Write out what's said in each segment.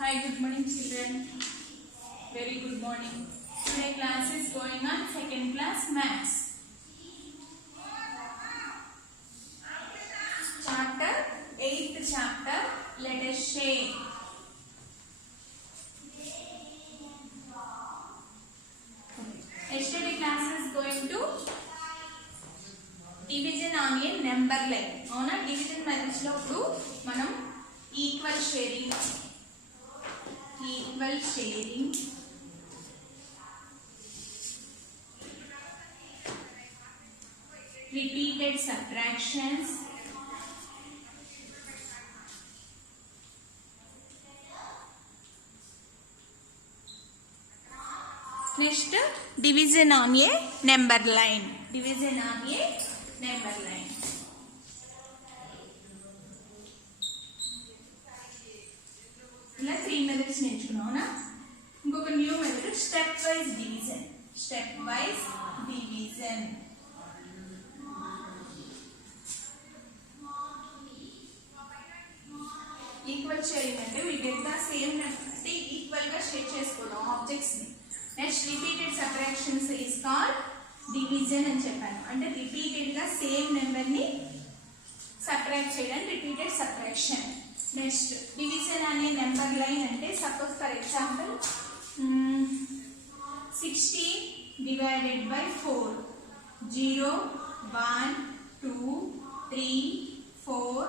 Hi, good morning children. Very good morning. Today class is going on second class maths. Chapter 8th chapter, let us share. Yesterday class is going to division on a number line. అవునా division methods లో ఇప్పుడు మనం equal sharing repeated subtractions, next division on a number line. ఇలా 3 methods నేర్చుకున్నావునా. ఇంకొక new method step wise division. Equal sharing అంటే we get the same number equal గా share చేసుకోవడం objects ని. Next repeated subtractions is called division అని చెప్పాను. అంటే repeated గా సేమ్ నెంబర్ ని సబ్ట్రాక్ట్ చేయడం రిపీటెడ్ సబ్ట్రాక్షన్. నెక్స్ట్ డివిజన్ అనే నెంబర్ లైన్ అంటే suppose for example 16 divided by 4 0 1 2 3 4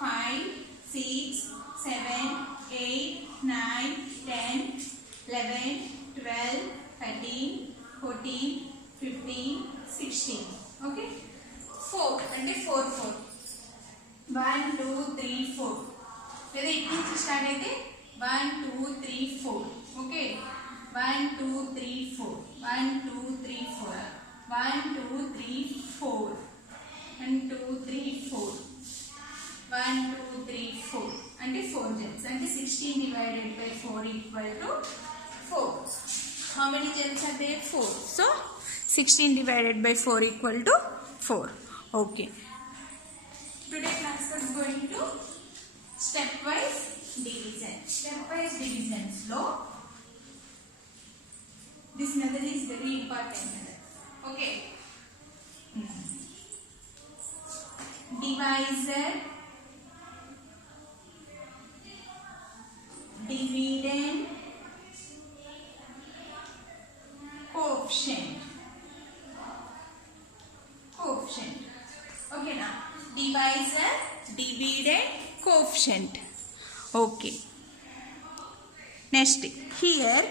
5 6 7 8 9 10 11 12 13 14 15 16. Okay 4 అంటే 4 4 1 2 3 4 లేదా ఇటు నుంచి స్టార్ట్ అయితే 1 2 3 4. ఓకే 1 2 3 4 1 2 3 4 1 2 3 4 1 2 3 4 1 2 3 4 అంటే 4 gens అంటే 16 divided by 4 equal to 4. How many gens are there? 4. So 16 divided by 4 equal to 4. Okay. Today class is going to stepwise division. Stepwise divisions lo this method is very important method. Okay. Divisor, dividend, coefficient. Okay now divisor, dividend, coefficient. Okay. Next here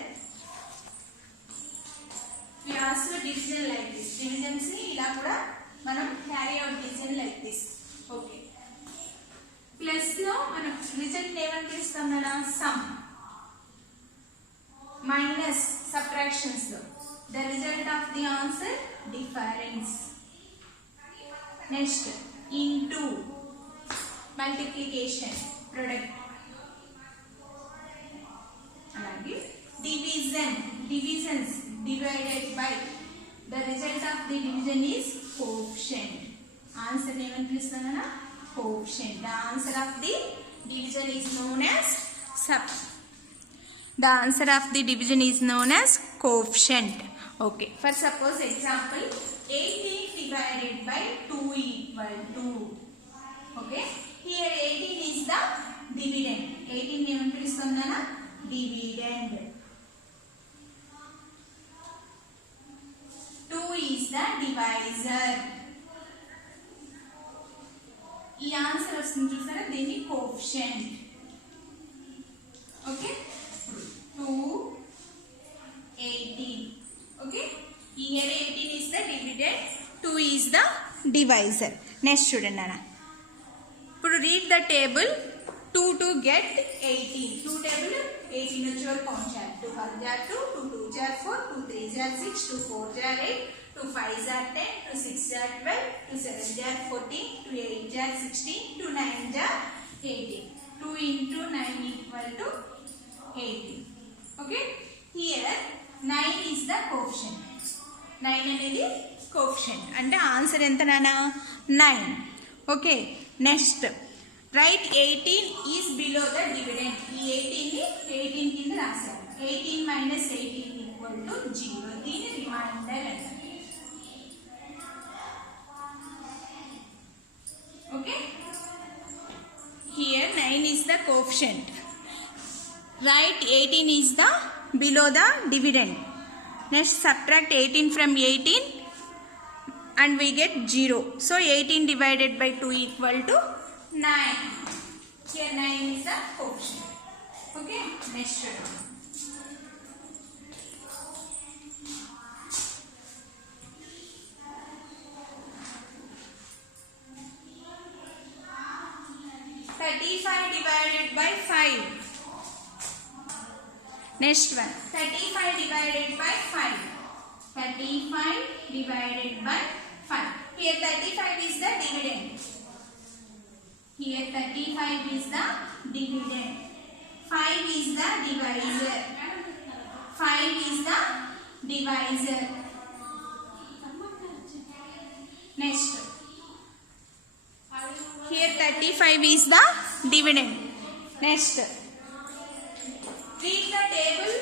we also division like this. Divisions ni ila kuda manam carry out division like this. Okay. Plus lo manam result ఏమని పిలుస్తాం కదా sum. Minus subtractions lo the result of the answer difference. Next into multiplication product. అలాగే divisions divided by the result of the division is coefficient. Answer ఏమని పిలుస్తానన్నా coefficient. The answer of the division is known as coefficient. Okay. For suppose example 18 divided by 2 equal to. Okay. Here 18 is the dividend. 18 ఏమని పిలుస్తానన్నా dividend. 2 is the divisor. ఈ answer వస్తుంది చూసారా దీన్ని coefficient. Okay 2 18. Okay here 18 is the dividend, 2 is the divisor. Next చూడండి అన్న ఇప్పుడు read the table 2 to get 18. 2 table 18 వచ్చే వరకు కౌంట్ చేయాలి. 2 1 are 2, 2 2 are 4, 2 3 are 6, 2 4 are 8, 2 5 are 10, 2 6 are 12, 2 7 are 14, 2 8 are 16, 2 9 are 18. 2 into 9 equal to 18. Okay. Here 9 is the coefficient. 9 అనేది coefficient అంటే answer ఎంత నానా 9. Okay next Write 18 is below the dividend. ఈ 18 ని 9 is the coefficient. Write 18 is the below the dividend. Next subtract 18 from 18 and we get 0. So 18 divided by 2 equal to 9. Here 9 is the coefficient. Okay, next one. Divided by 5. Next one. 35 divided by 5. 35 divided by 5. Here 35 is the dividend. Here 35 is the dividend. 5 is the divisor. 5 is the divisor. Next. Here 35 is the dividend. Next. Read the table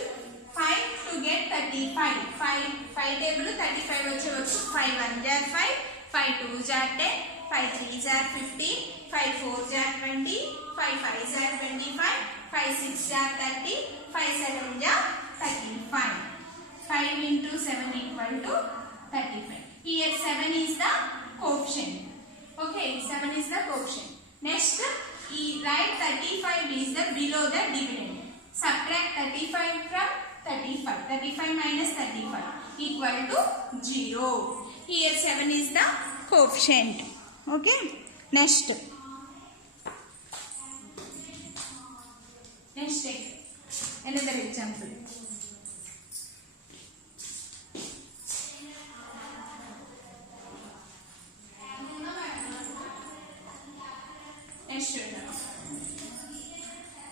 5 to get 35. 5 table 35 వచ్చేవచ్చు. 5 1 jar 5, 5 2 jar 10, 5 3 jar 15, 5 4 jar 20, 5 5 jar 25, 5 6 jar 30, 5 7 jar 35. 5 into 7 equal to 35. Here 7 is the coefficient. Okay, 7 is the coefficient. Next, write 35 is the below the dividend. Subtract 35 from 35. 35 minus 35 equal to 0. Here 7 is the coefficient. Okay, next. Next, take another example. Next,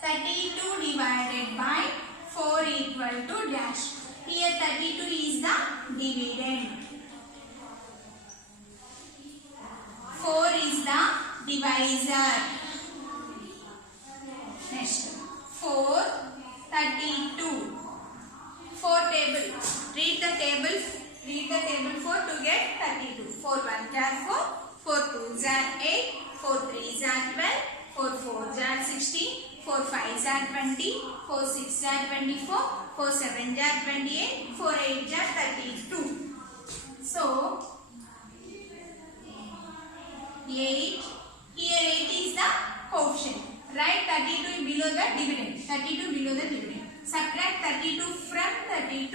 32 divided by 4 equal to dash. Here 32 is the dividend. 4 is the divisor. Next. 4, 32. 4 table. Read the table. Read the table 4 to get 32. 4 1 jar 4. 4 2 jar 8. 4 3 jar 12. 4 4 jar 16. 4 5 jar 20. 4 6 jar 24. 4 7 jar 28. 4 8 jar 32. So 8. Here 8 is the coefficient. Write 32 below the dividend. 32 below the dividend. Subtract 32 from 32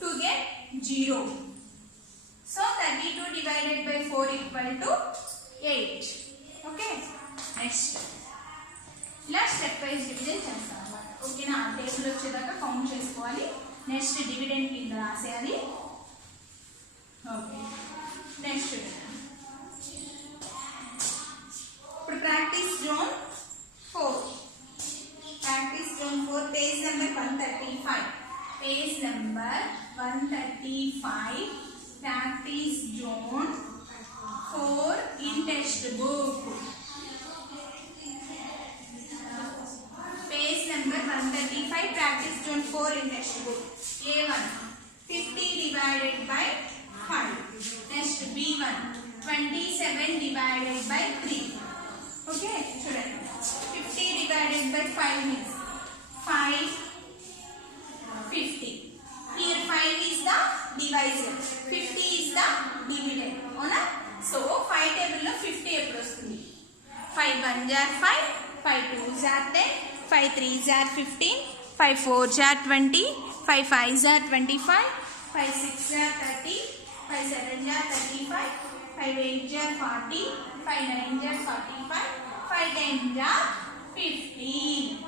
to get 0. So 32 divided by 4 equal to 8. Okay. Next. ఇలా step wise division చేస్తాం అన్నమాట. ఓకేనా? Table వచ్చేదాకా count చేసుకోవాలి. Next dividend కింద రాసేయాలి. Okay. Next ఇప్పుడు practice zone 4. Practice zone 4 page number 135. Page number 135 practice zone 4 in text book. Page number 135 practice zone 4 in textbook. A1 50 divided by 5. Next B1 27 divided by 3. Okay, student. 50 divided by 5 means 5 50. Here 5 is the divisor. 50 is the dividend. Ona? So 5 table lo 50 eppudu vastundi. 5 1 jar 5, 5 2 jar 10. 5 3 jar 15, 5 4 jar 20, 5 5 jar 25, 5 6 jar 30, 5 7 jar 35, 5 8 jar 40, 5 9 jar 45, 5 10 jar 50.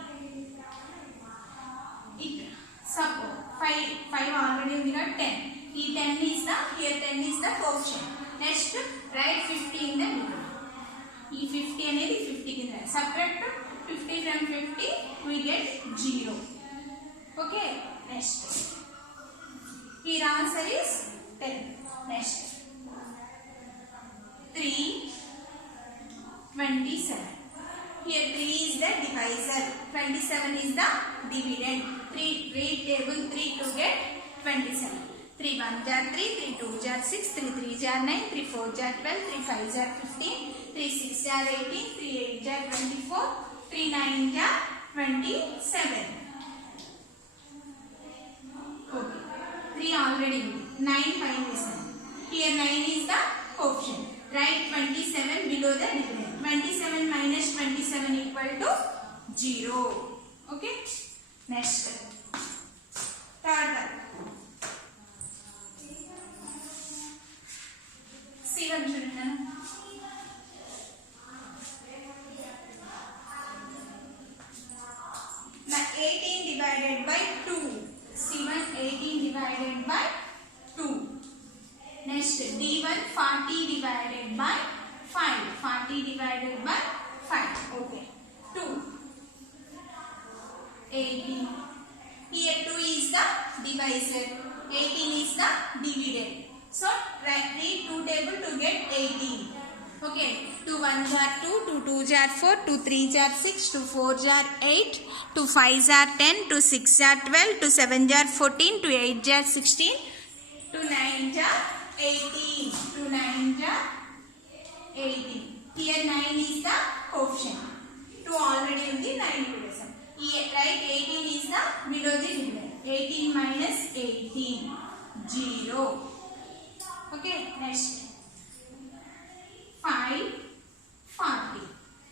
Suppose 5 already we got 10. Here 10 is the coefficient. Next write 50 in the middle. Ee 50 anedi 50 ki subtract 50 from 50 we get 0. Okay, next. Here answer is 10. Next. 3 27. Here 3 is the divisor. 27 is the dividend. 3 read table 3 to get 27. 3 1 jar 3, 3 2 jar 6, 3 3 jar 9, 3 4 jar 12, 3 5 jar 15, 3 6 jar 18, 3 8 jar 24, 3 9 जा 27. Okay. 3 already. 9 5 is 9. Here 9 is the coefficient. Write 27 below the dividend. 27 minus 27 equal to 0. Okay. Next. Third. C1 children. Now 18 divided by 2. C1 18 divided by 2. Next D1 40 divided by 5. 40 divided by 5. Okay. 2. 18. Here 2 is the divisor. 18 is the dividend. So read 2 table to get 18. Okay. 2 1 jar 2, 2 2 jar 4, 2 3 jar 6, 2 4 jar 8, 2 5 jar 10, 2 6 jar 12, 2 7 jar 14, 2 8 jar 16, 2 9 jar 18. 2 9 jar 18. Here 9 is the coefficient. 2 already in the 9 division. Here right 18 is the below the dividend. 18 minus 18 0. Okay, next 5 40.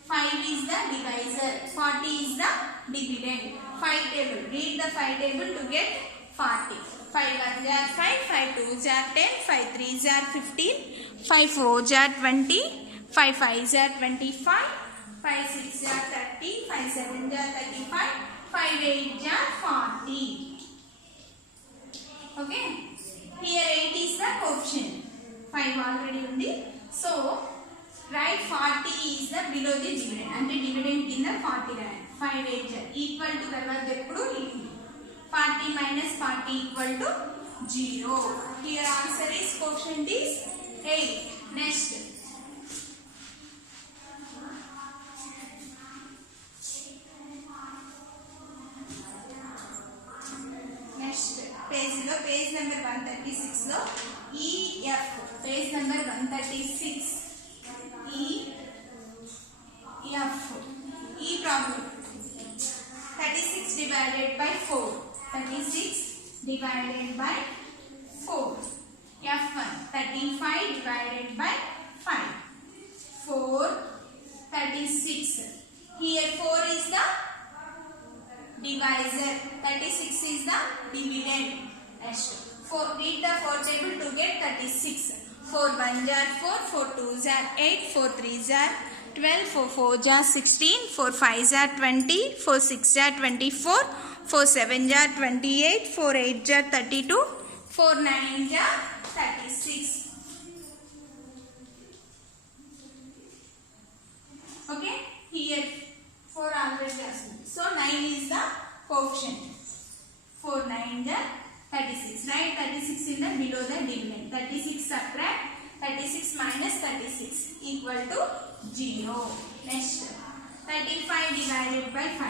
5 is the divisor. 40 is the dividend. 5 table. Read the 5 table to get 40. 5 1 jar 5, 5 2 jar 10, 5 3 jar 15, 5 4 jar 20, 5 5 jar 25, 5 6 jar 30, 5 7 jar 35, 5 8 jar 40. Okay. Here 8 is the coefficient. 5 already undi. So write 40 is the below the dividend. And the dividend in the 40 right. 5 8 jar equal to tarvata eppudu 40 minus 40 equal to 0. Here answer is quotient is 8. Next. Next page number 136 lo EF. Page number 136. EF. E problem. 36 divided by 4. 36 divided by 4. F1 35 divided by 5. 4 36. Here 4 is the divisor. 36 is the dividend. Next 4. Read the 4 table to get 36. 4 1 jar 4, 4 2 jar 8, 4 3 jar 12, 4 4 jar 16, 4 5 jar 20, 4 6 jar 24, 4 7 jar 28, 4 8 jar 32, 4 9 jar 36. Okay. Here 4 always just. So 9 is the coefficient. 4 9 jar 36. Right? 36 in the below the dividend. 36 subtract 36 minus 36 equal to 0. Next 35 divided by 5.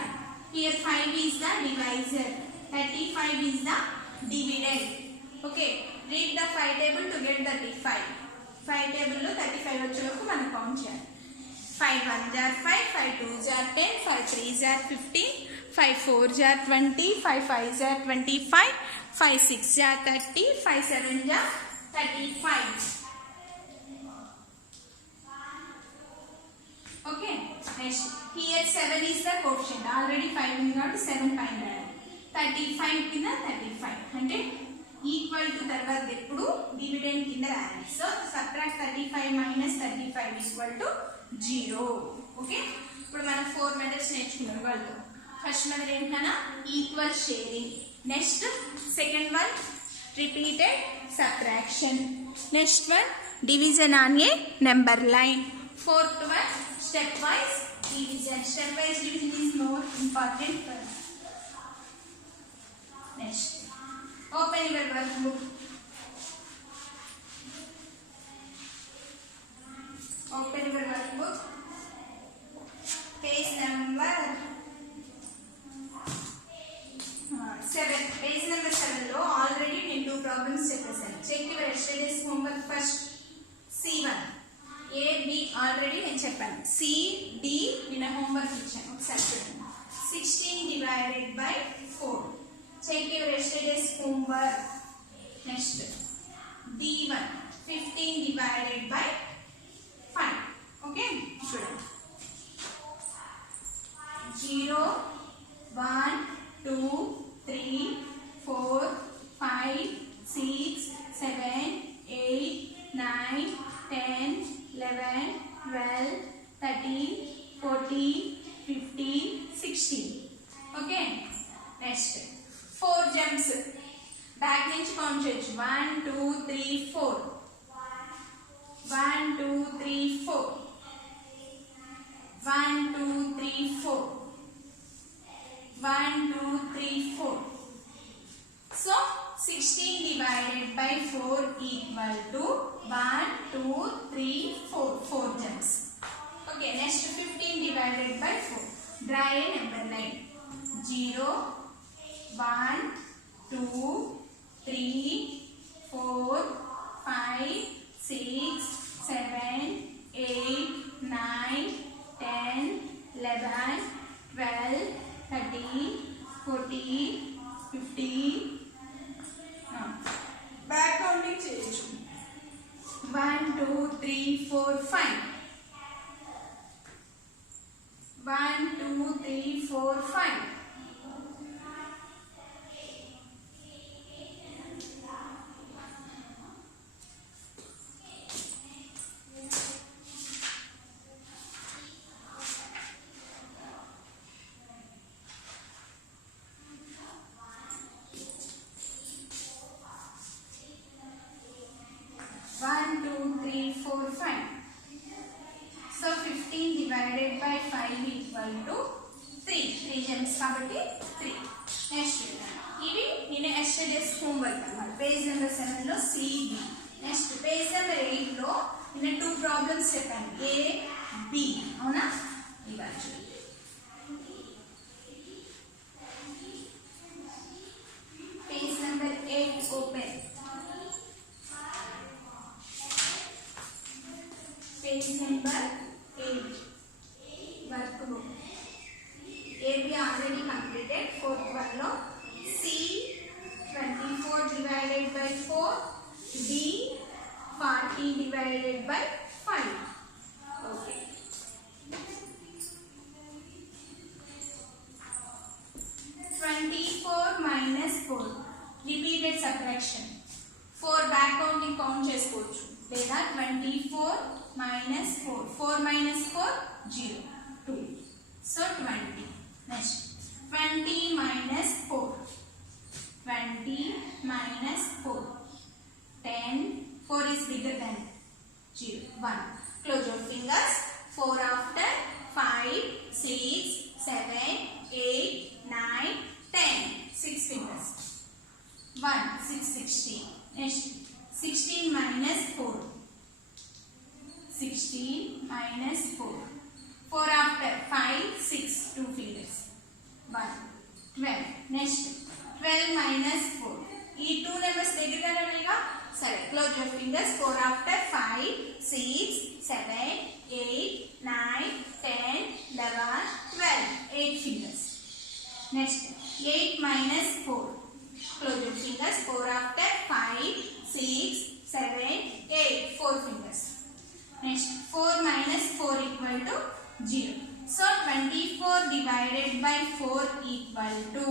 Here 5 is the divisor. 35 is the dividend. Okay. Read the 5 table to get 35. 5 table lo 35 వచ్చే వరకు మనం count చేయాలి. 5 1 jar 5, 5 2 jar 10, 5 3 jar 15, 5 4 jar 20, 5 5 jar 25, 5 6 jar 30, 5 7 jar 35. Okay. Next. Here 7 is the quotient. Already 5 is not 7 find out. 35 కింద 35 అంటే equal to తర్వాత ఎప్పుడు dividend కింద రాయాలి. So subtract 35 minus 35 equal to 0. Okay. ఇప్పుడు మనం 4 మెథడ్స్ నేర్చుకున్నాం వాళ్ళతో. ఫస్ట్ మెథడ్ ఏంటన్నా equal sharing. Next second one repeated subtraction. Next one division on a number line. Fourth one stepwise division. Stepwise division is more important for us. Next, open your workbook. Open your workbook. Page number 7. Page number 7 lo already నేను 2 problems చెప్పేసాను. Check your yesterday's homework first. C1 A B already నేను చెప్పాను. C D నిన్న homework ఇచ్చాను. ఒకసారి divided by 4. Check your yesterday's homework. Next, D1 15 divided by 5. Okay, student. 0, 1, 2, 3, 4, 5, 6, 7, 8, 9, 10, 11, 12, 13, 14, 15, 16. Okay. Next, 4 jumps. Back నుంచి count చేయొచ్చు. 1, 2, 3, 4. 1, 2, 3, 4. 1, 2, 3, 4. 1, 2, 3, 4. So 16 divided by 4 equal to 1, 2, 3, 4. 4 jumps. Okay, next 15 divided by 4. Draw a number line. 0, 1, 2, 3, 4, 5, 6, 7, 8, 9, 10, 11, 12, 13, 14, 15. Back counting చేయొచ్చు. 1, 2, 3, 4, 5. 1, 2, 3, 4, 5. So 15 divided by 5 equal to 3. 3 gems కాబట్టి 3. Next ఇవి నేను యెస్టర్డేస్ homework అన్నమాట. Page number 7 లో CB. Next page number 8 లో నేను 2 problems చెప్పాను. A, B. అవునా? ఇవ్వాలి చూడండి. Page number 8 open. Page number 8 workbook. AB already completed. 4th one lo C 24 divided by 4, D 40 divided by 5. Okay. minus 4 repeated subtraction. 4 back counting count చేసుకోవచ్చు లేదా 24 minus 4. 4 minus 4 0 2. So 20. Next 20 minus 4. 20 minus 4. 10. 4 is bigger than 0. 1. Close your fingers. 4 after 5, 6, 7, 8, 9, 10. 6 fingers. 1. 6, 16. Next 16 minus 4. 16 minus 4. 4 after 5, 6, 2 fingers. 1. 12. Next 12 minus 4. ఈ 2 numbers దగ్గరగానే ఉన్నాయిగా సరే close your fingers. 4 after 5, 6, 7, 8, 9, 10, 11, 12. 8 fingers. Next 8 minus 4. Close your fingers. 4 after 5, 6, 7, 8. 4 fingers. Next 4 minus 4 equal to 0. So 24 divided by 4 equal to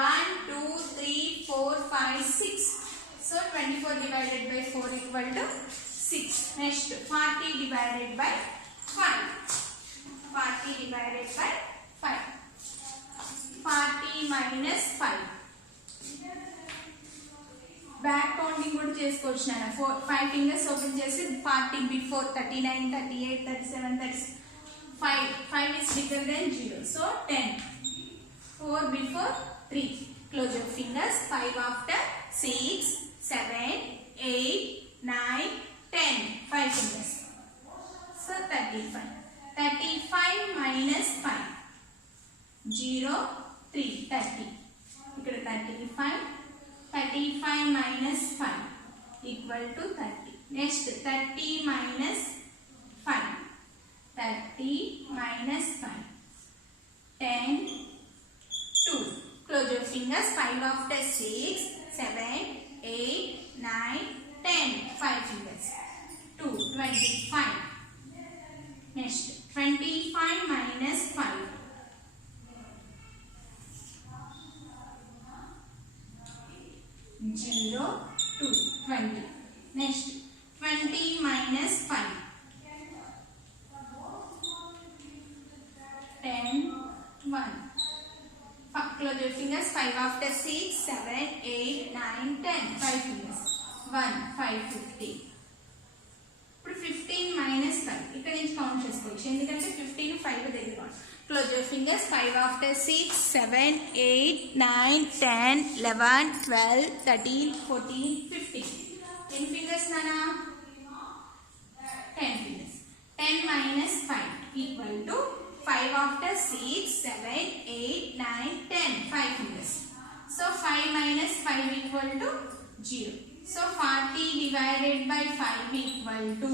1, 2, 3, 4, 5, 6. So 24 divided by 4 equal to 6. Next 40 divided by 5. 40 divided by 5. 40 minus 5. Back counting కూడా చేసుకోవచ్చు నాన్న. 5 fingers open చేసి 40 before 39, 38, 37, 35. 5 is bigger than 0. So 10. 4 before 3. Close your fingers. 5 after 6, 7, 8, 9, 10. 5 fingers. So 35. 35 minus 5. 0, 3. 30. ఇక్కడ 35. 35 minus 5 equal to 30. Next 30 minus 5. 30 minus 5. 10, fingers. 5 after 6, 7, 8, 9, 10. 5 fingers. 2, 25. Next, 25 minus 5. 0, 2, 20. Next, 20 minus 5. 10, 1. Close your fingers. 5 after 6, 7, 8, 9, 10. 5 fingers. 1, 5, 50. ఇప్పుడు 15 minus 5. ఇక్కడ నుంచి count చేసుకోవచ్చు ఎందుకంటే 15 5 దగ్గర. Close your fingers. 5 after 6, 7, 8, 9, 10, 11, 12, 13, 14, 15. ఎన్ని fingers నానా? 10 fingers. 10 minus 5 equal to 5 after 6, 7, 8, 9, 10. 5 fingers. So 5 minus 5 equal to 0. So 40 divided by 5 equal to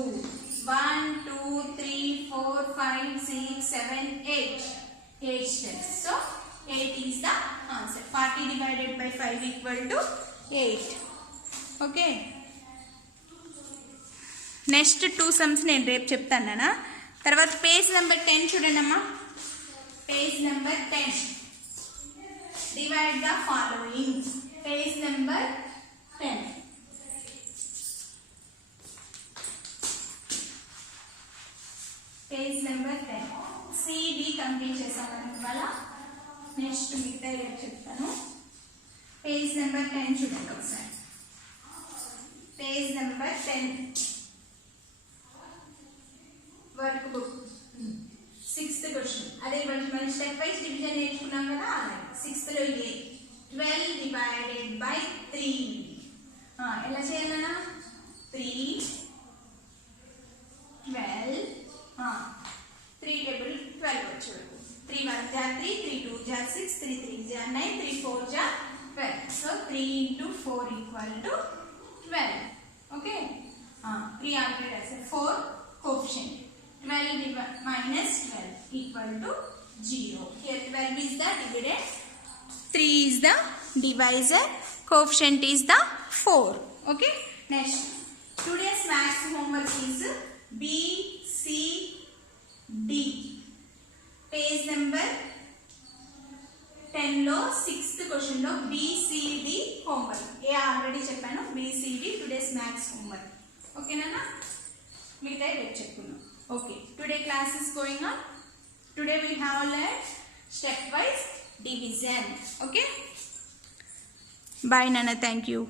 1, 2, 3, 4, 5, 6, 7, 8. 8 steps. So 8 is the answer. 40 divided by 5 equal to 8. Okay. Next 2 sums నేను రేపు చెప్తాను. తర్వాత page number 10 చూడండి అమ్మా. Page number 10. Divide the following. Page number 10. Page number 10. CD complete చేసాను ఇవాళ. Next మిగతా రేపు చెప్తాను. పేజ్ నెంబర్ 10 చూడండి ఒకసారి. Page number 10. Work book 6th question. అదే మనం స్టెప్ వైజ్ డివిజన్ నేర్చుకున్నాం కదా. అలాగే 6th లో ఏ 12 డివైడెడ్ బై 3. ఎలా చేయాలన్నా 3 12 3 టేబుల్ 12 వచ్చేవరకు. 3 1 जा 3, 3 2 जा 6, 3 3 जा 9, 3 4 जा 12. So 3 into 4 equal to 12. Okay. 3 already I said. 4 coefficient. 12 minus 12 equal to 0. Here 12 is the dividend, 3 is the divisor, coefficient is the 4. Okay. Next, today's maths homework is B, C, D. Page number 10 లో 6th question లో B, C, D homework. A already చెప్పాను. B, C, D today's maths homework. Okay nana? మిగతా రేపు చెప్పుకుందాం. Okay, today class is going on. Today we have learned stepwise division. Okay, bye nana, thank you.